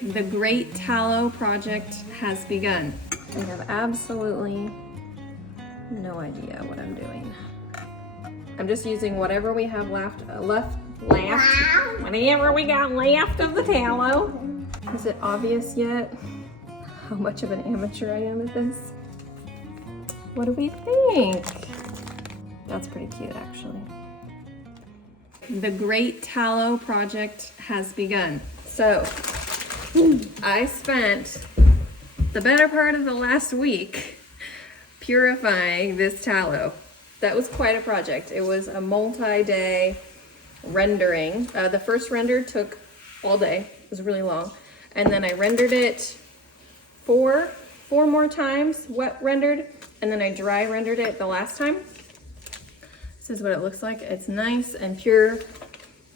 The Great Tallow Project has begun. I have absolutely no idea what I'm doing. I'm just using whatever we have whatever we got left of the tallow. Is it obvious yet how much of an amateur I am at this? What do we think? That's pretty cute, actually. The Great Tallow Project has begun. So, I spent the better part of the last week purifying this tallow. That was quite a project. It was a multi-day rendering. The first render took all day. It was really long. And then I rendered it four more times, wet rendered, and then I dry rendered it the last time. This is what it looks like. It's nice and pure.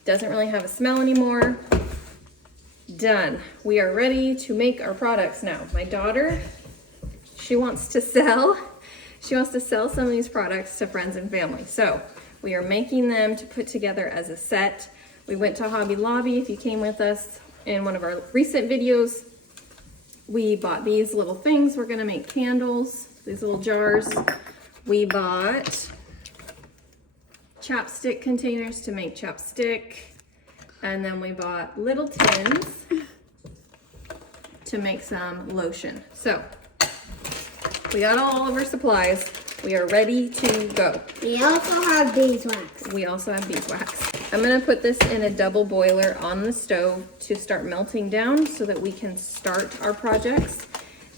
Doesn't really have a smell anymore. Done. We are ready to make our products now. My daughter, she wants to sell some of these products to friends and family. So we are making them to put together as a set. We went to Hobby Lobby. If you came with us in one of our recent videos, we bought these little things. We're gonna make candles, these little jars. We bought chapstick containers to make chapstick. And then we bought little tins to make some lotion. So we got all of our supplies. We are ready to go. We also have beeswax. We also have beeswax. I'm gonna put this in a double boiler on the stove to start melting down so that we can start our projects.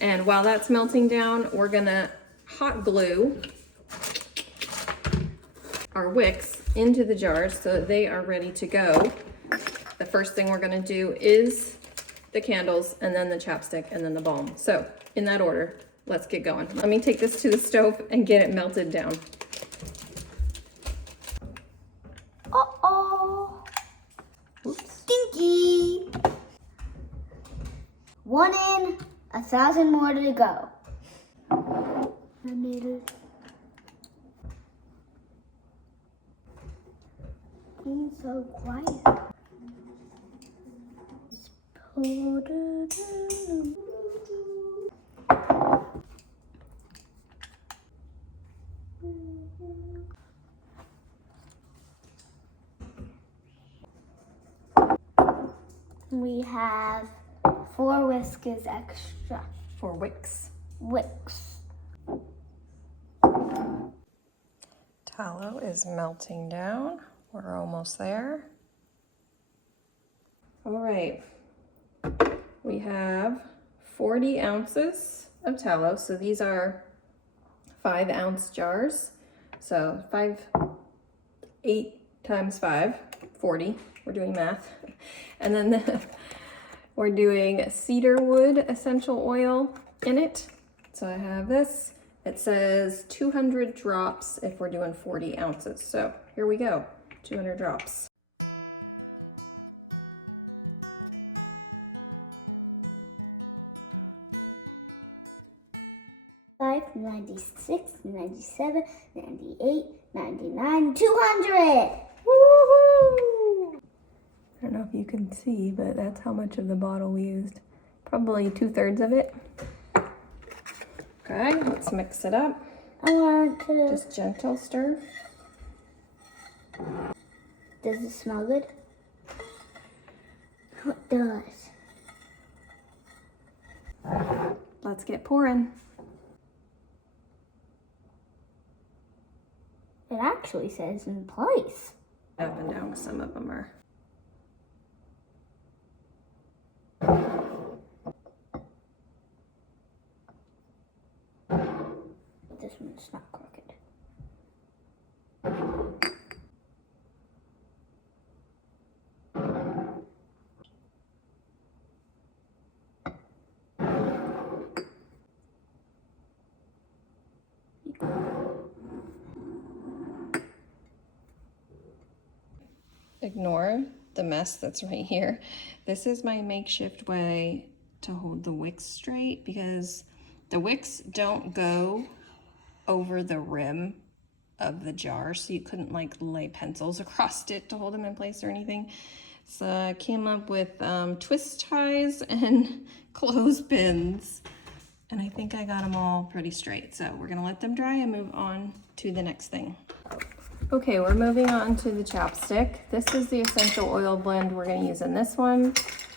And while that's melting down, we're gonna hot glue our wicks into the jars so that they are ready to go. The first thing we're gonna do is the candles, and then the chapstick, and then the balm. So in that order, let's get going. Let me take this to the stove and get it melted down. Uh-oh. Oops. Stinky. 1 in, 1,000 more to go. I made it. Being so quiet. We have 4 whiskers extra. 4 wicks. Wicks. Tallow is melting down. We're almost there. All right. We have 40 ounces of tallow. So these are 5-ounce jars. So 8 times 5, 40. We're doing math. And then we're doing cedar wood essential oil in it. So I have this. It says 200 drops if we're doing 40 ounces. So here we go, 200 drops. 96, 97, 98, 99, 200! Woohoo! I don't know if you can see, but that's how much of the bottle we used. Probably 2/3 of it. Okay, let's mix it up. I want to... Just gentle stir. Does it smell good? It does. Let's get pouring. It actually says in place. Up and down, some of them are. This one's not crooked. Ignore the mess that's right here. This is my makeshift way to hold the wicks straight because the wicks don't go over the rim of the jar, so you couldn't like lay pencils across it to hold them in place or anything. So I came up with twist ties and clothespins. And I think I got them all pretty straight. So we're gonna let them dry and move on to the next thing. Okay, we're moving on to the chapstick. This is the essential oil blend we're gonna use in this one.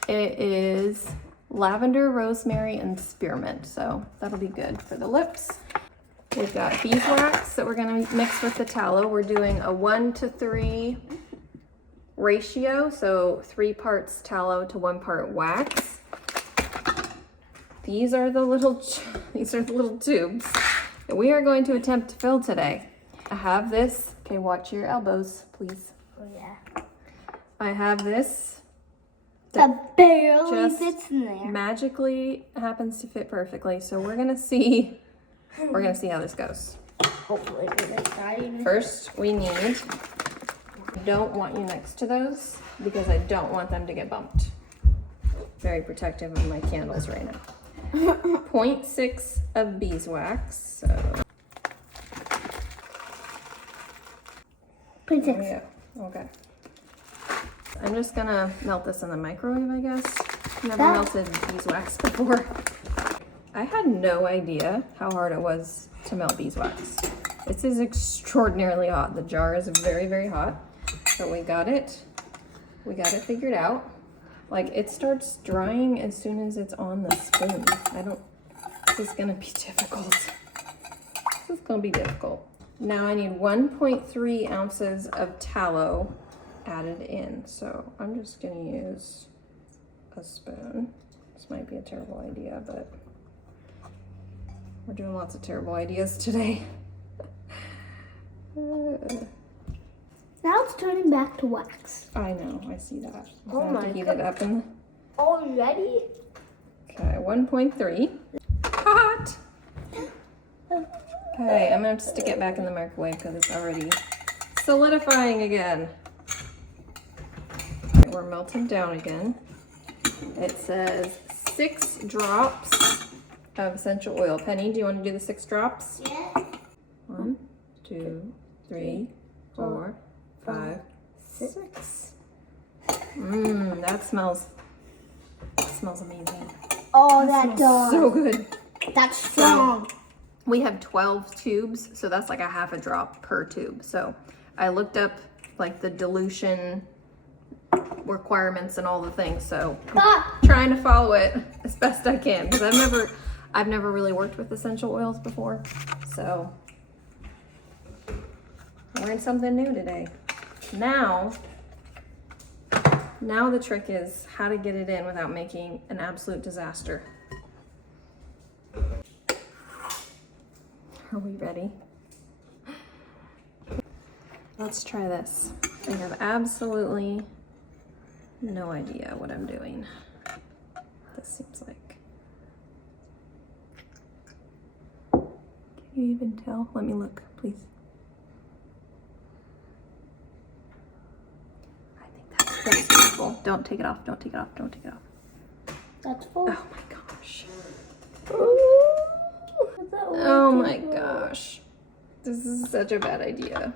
It is lavender, rosemary, and spearmint. So that'll be good for the lips. We've got beeswax that we're gonna mix with the tallow. We're doing a 1-to-3 ratio. So 3 parts tallow to 1 part wax. These are the little tubes that we are going to attempt to fill today. I have this. Okay, watch your elbows, please. Oh yeah. I have this. That barely Just fits in there. magically happens to fit perfectly. So we're gonna see. We're gonna see how this goes. Hopefully, it's not even. First, we need. I don't want you next to those because I don't want them to get bumped. Very protective of my candles right now. 0.6 of beeswax. So. 0.6. Yeah. Okay. I'm just gonna melt this in the microwave, I guess. Never melted beeswax before. I had no idea how hard it was to melt beeswax. This is extraordinarily hot. The jar is very, very hot, but we got it figured out. Like, it starts drying as soon as it's on the spoon. This is gonna be difficult. This is gonna be difficult. Now I need 1.3 ounces of tallow added in. So I'm just gonna use a spoon. This might be a terrible idea, but we're doing lots of terrible ideas today. Now it's turning back to wax. I know, I see that. Oh I have to my heat it up in. Already? Okay, 1.3. Hot! Okay, I'm gonna have to stick it back in the microwave because it's already solidifying again. Okay, we're melted down again. It says 6 drops of essential oil. Penny, do you want to do the 6 drops? Yeah. 1, 2, 3, 4, 5, 6. That smells amazing. Oh, that does. So good. That's strong. We have 12 tubes, so that's like a half a drop per tube. So I looked up like the dilution requirements and all the things. So I'm trying to follow it as best I can because I've never really worked with essential oils before. So I learned something new today. Now the trick is how to get it in without making an absolute disaster. Are we ready? Let's try this. I have absolutely no idea what I'm doing. This seems like. Can you even tell? Let me look, please. I think that's full. Don't take it off, don't take it off, don't take it off. That's full. Oh my gosh. Ooh, Oh my gosh. This is such a bad idea.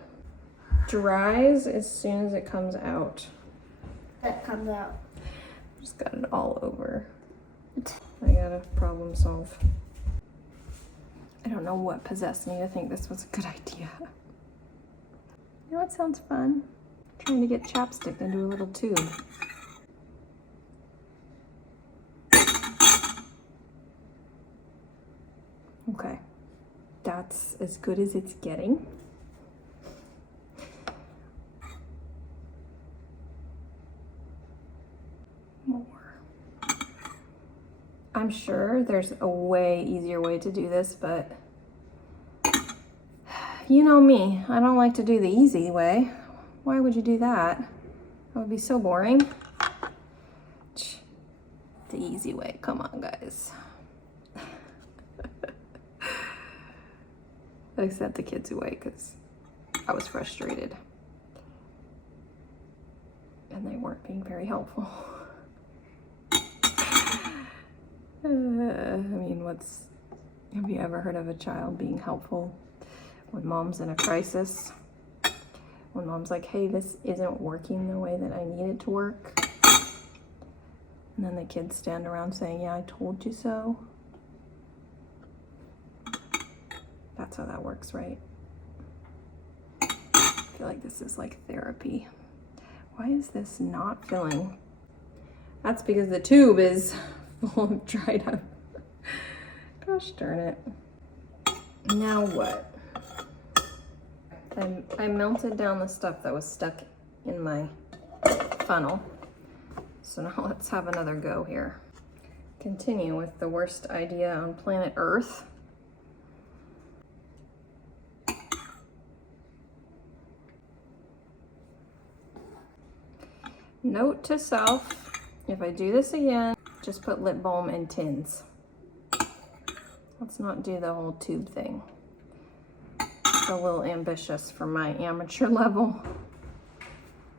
Dries as soon as it comes out. That comes out. Just got it all over. I gotta problem solve. I don't know what possessed me to think this was a good idea. You know what sounds fun? Trying to get chapstick into a little tube. Okay, that's as good as it's getting. More. I'm sure there's a way easier way to do this, but you know me, I don't like to do the easy way. Why would you do that? That would be so boring. The easy way, come on guys. I sent the kids away because I was frustrated. And they weren't being very helpful. I mean, have you ever heard of a child being helpful when mom's in a crisis? When mom's like, hey, this isn't working the way that I need it to work. And then the kids stand around saying, yeah, I told you so. That's how that works, right? I feel like this is like therapy. Why is this not filling? That's because the tube is full of dried up. Gosh darn it. Now what? I melted down the stuff that was stuck in my funnel. So now let's have another go here. Continue with the worst idea on planet Earth. Note to self, if I do this again, just put lip balm in tins. Let's not do the whole tube thing. It's a little ambitious for my amateur level.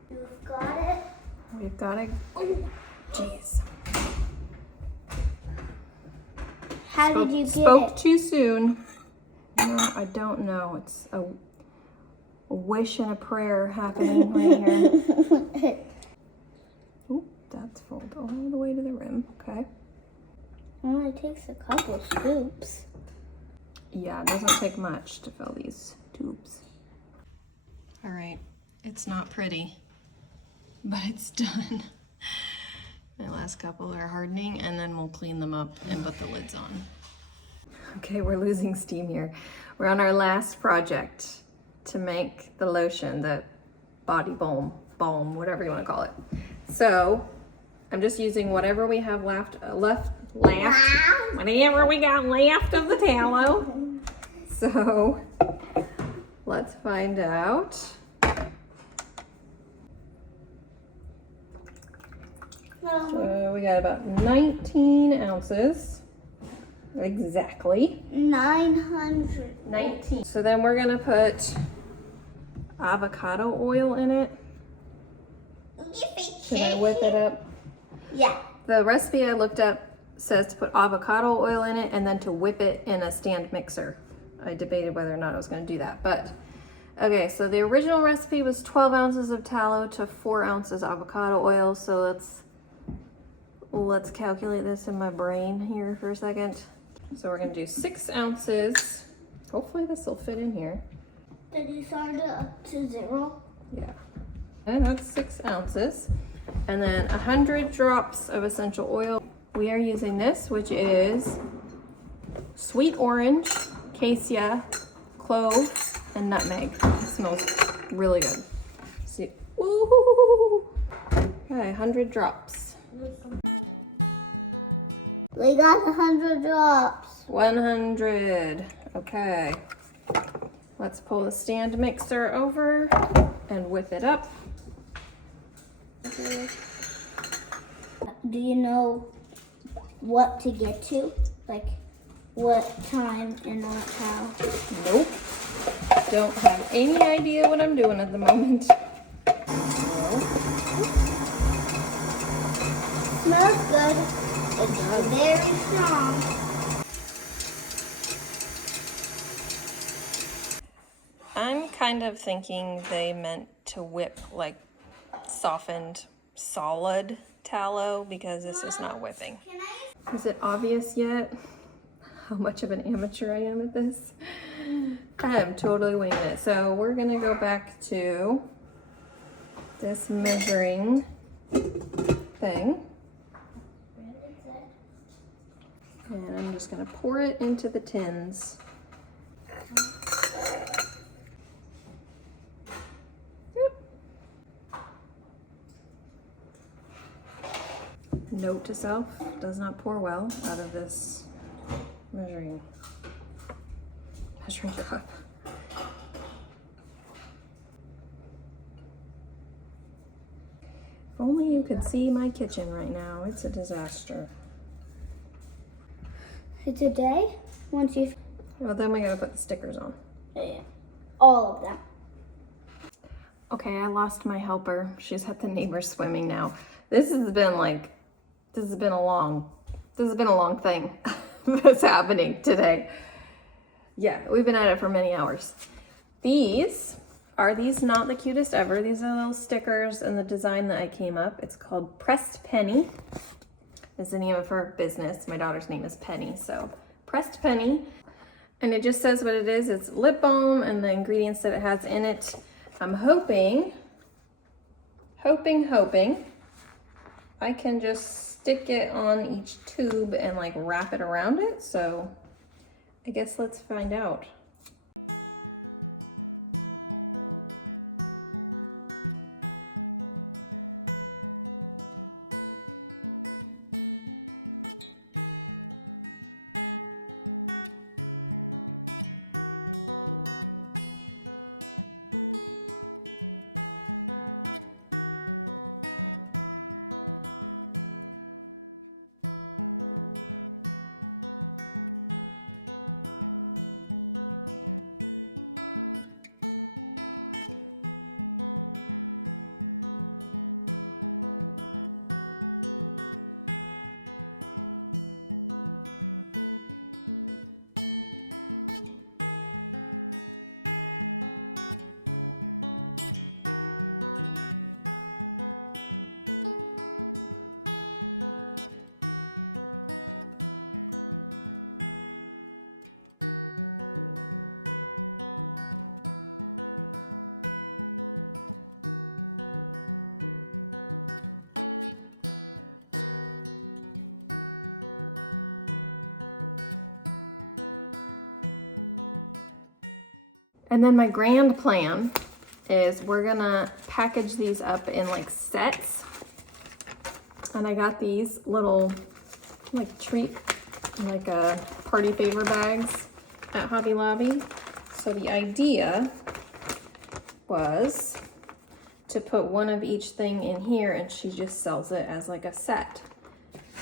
You've got it. We've got it. Oh, jeez. How did you get Spoke it? too soon. No, I don't know. It's a wish and a prayer happening right here. Oop, that's filled all the way to the rim. Okay. Only takes a couple scoops. Yeah, it doesn't take much to fill these tubes. All right, it's not pretty, but it's done. My last couple are hardening, and then we'll clean them up and put the lids on. Okay, we're losing steam here. We're on our last project to make the lotion, the body balm, whatever you want to call it. So I'm just using whatever we have whatever we got left of the tallow. So let's find out. So we got about 19 ounces, exactly. 900. 19. So then we're gonna put avocado oil in it. Should I whip it up? Yeah. The recipe I looked up says to put avocado oil in it and then to whip it in a stand mixer. I debated whether or not I was going to do that, but okay. So the original recipe was 12 ounces of tallow to 4 ounces avocado oil. So let's calculate this in my brain here for a second. So we're going to do 6 ounces. Hopefully this will fit in here. Did you start it up to 0? Yeah. And that's 6 ounces. And then 100 drops of essential oil. We are using this, which is sweet orange, cassia, clove, and nutmeg. It smells really good. See, woo! Okay, 100 drops. We got 100 drops. 100. Okay. Let's pull the stand mixer over and whip it up. Do you know what to get to? Like what time and what how? Nope. Don't have any idea what I'm doing at the moment. Smells good. It's very strong. I'm kind of thinking they meant to whip like softened solid tallow because this is not whipping. Is it obvious yet how much of an amateur I am at this? I am totally winging it. So we're gonna go back to this measuring thing. And I'm just gonna pour it into the tins. Note to self, does not pour well out of this measuring cup. If only you could see my kitchen right now. It's a disaster. Today, once you... Well, then we gotta put the stickers on. Yeah, all of them. Okay, I lost my helper. She's at the neighbor's swimming now. This has been a long thing that's happening today. Yeah, we've been at it for many hours. These not the cutest ever. These are little stickers and the design that I came up. It's called Pressed Penny. is the name of her business. My daughter's name is Penny, so Pressed Penny. And it just says what it is. It's lip balm and the ingredients that it has in it. I'm hoping I can just stick it on each tube and like wrap it around it. So I guess let's find out. And then my grand plan is we're gonna package these up in like sets. And I got these little like treat, like party favor bags at Hobby Lobby. So the idea was to put one of each thing in here, and she just sells it as like a set.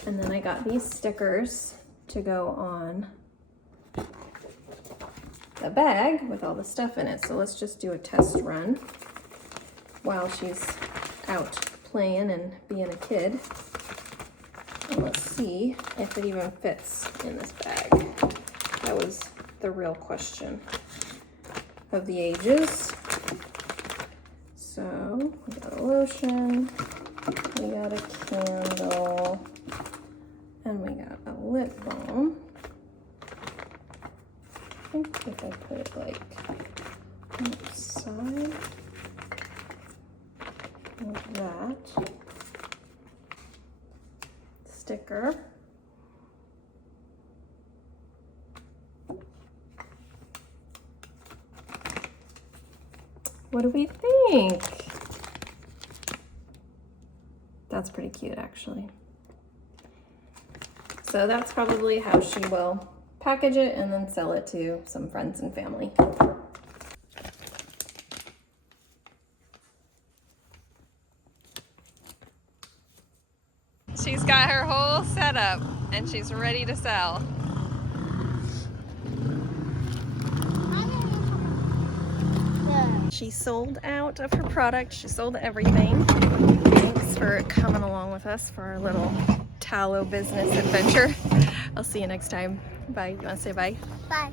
And then I got these stickers to go on the bag with all the stuff in it. So let's just do a test run while she's out playing and being a kid. And let's see if it even fits in this bag. That was the real question of the ages. So we got a lotion, we got a candle, and we got a lip balm. I think if I put it like on the side like that, sticker. What do we think? That's pretty cute, actually. So that's probably how she will package it and then sell it to some friends and family. She's got her whole setup and she's ready to sell. She sold out of her product. She sold everything. Thanks for coming along with us for our little tallow business adventure. I'll see you next time. Bye. You want to say bye? Bye.